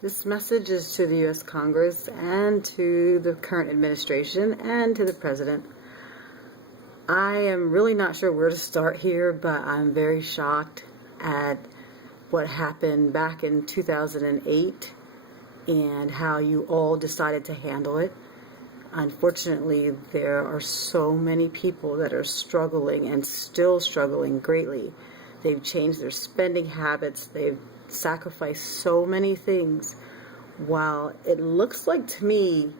This message is to the U.S. Congress and to the current administration and to the president. I am really not sure where to start here, but I'm very shocked at what happened back in 2008 and how you all decided to handle it. Unfortunately, there are so many people that are struggling and still struggling greatly. They've changed their spending habits. They've sacrificed so many things. While it looks like to me,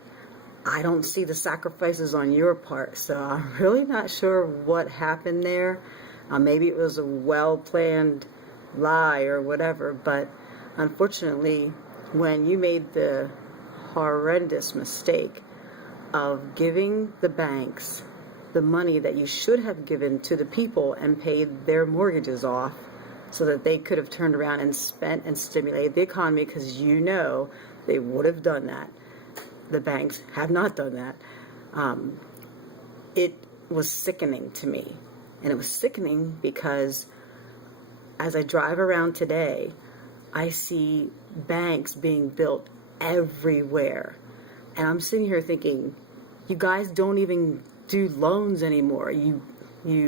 I don't see the sacrifices on your part. So I'm really not sure what happened there. Maybe it was a well-planned lie or whatever. But unfortunately, when you made the horrendous mistake of giving the banks the money that you should have given to the people and paid their mortgages off so that they could have turned around and spent and stimulated the economy, because you know they would have done that. The banks have not done that. It was sickening to me. And it was sickening because as I drive around today, I see banks being built everywhere. And I'm sitting here thinking, you guys don't even do loans anymore. You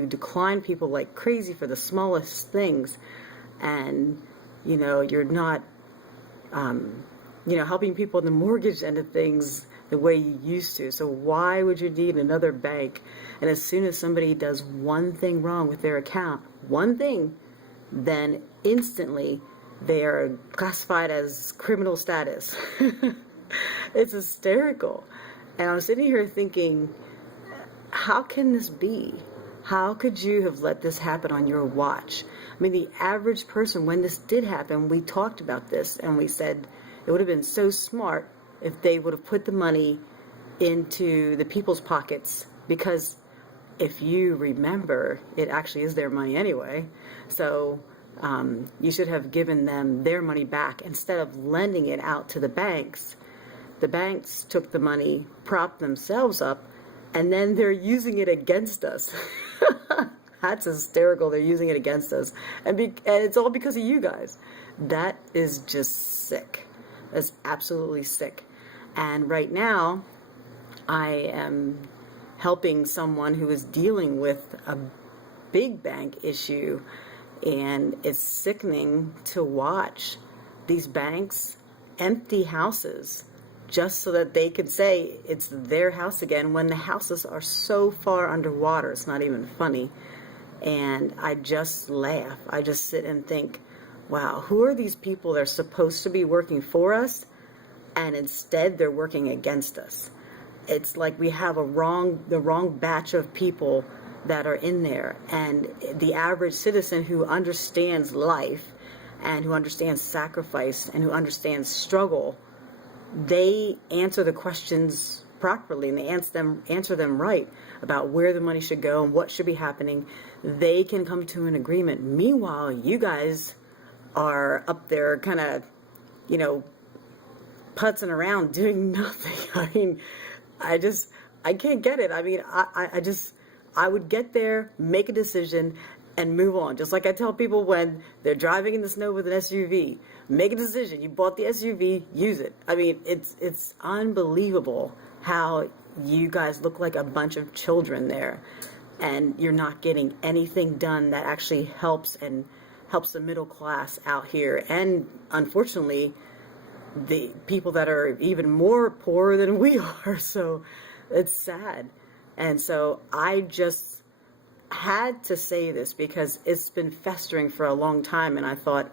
decline people like crazy for the smallest things, and you're not helping people in the mortgage end of things the way you used to. So why would you need another bank? And as soon as somebody does one thing wrong with their account, one thing, then instantly they are classified as criminal status. It's hysterical. And I'm sitting here thinking, how can this be? How could you have let this happen on your watch? I mean, the average person, when this did happen, we talked about this and we said it would have been so smart if they would have put the money into the people's pockets, because if you remember, it actually is their money anyway. So you should have given them their money back instead of lending it out to the banks. The banks took the money, propped themselves up, and then they're using it against us. That's hysterical. They're using it against us. And it's all because of you guys. That is just sick. That's absolutely sick. And right now, I am helping someone who is dealing with a big bank issue. And it's sickening to watch these banks empty houses just so that they can say it's their house again, when the houses are so far underwater, it's not even funny. And I just laugh. I just sit and think, wow, who are these people that are supposed to be working for us, and instead they're working against us? It's like we have the wrong batch of people that are in there. And the average citizen who understands life and who understands sacrifice and who understands struggle, they answer the questions properly, and they answer them right about where the money should go and what should be happening. They can come to an agreement. Meanwhile, you guys are up there kind of, putzing around doing nothing. I mean, I can't get it. I mean, I would get there, make a decision, and move on. Just like I tell people when they're driving in the snow with an SUV, make a decision. You bought the SUV, use it. I mean, it's unbelievable how you guys look like a bunch of children there, and you're not getting anything done that actually helps the middle class out here. And unfortunately, the people that are even more poor than we are. So it's sad. And so I just had to say this because it's been festering for a long time, and I thought,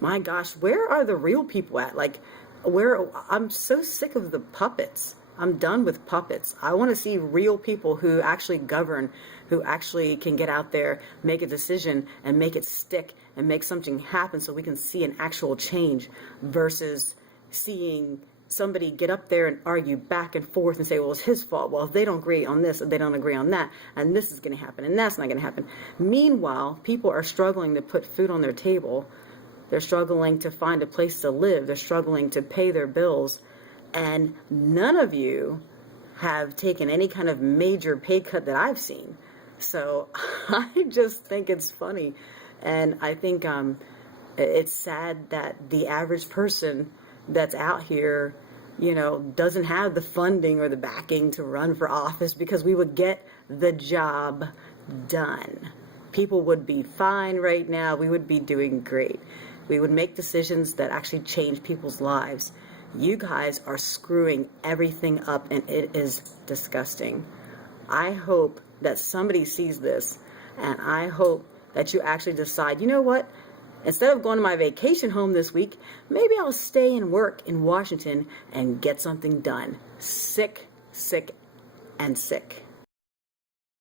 my gosh, where are the real people at? Like, I'm so sick of the puppets. I'm done with puppets. I want to see real people who actually govern, who actually can get out there, make a decision, and make it stick, and make something happen so we can see an actual change, versus seeing somebody get up there and argue back and forth and say, well, it's his fault. Well, if they don't agree on this, and they don't agree on that, and this is going to happen, and that's not going to happen. Meanwhile, people are struggling to put food on their table. They're struggling to find a place to live. They're struggling to pay their bills. And none of you have taken any kind of major pay cut that I've seen. So I just think it's funny. And I think it's sad that the average person that's out here, doesn't have the funding or the backing to run for office, because we would get the job done. People would be fine right now. We would be doing great. We would make decisions that actually change people's lives. You guys are screwing everything up, and it is disgusting. I hope that somebody sees this, and I hope that you actually decide, you know what? Instead of going to my vacation home this week, maybe I'll stay and work in Washington and get something done. Sick, sick, and sick.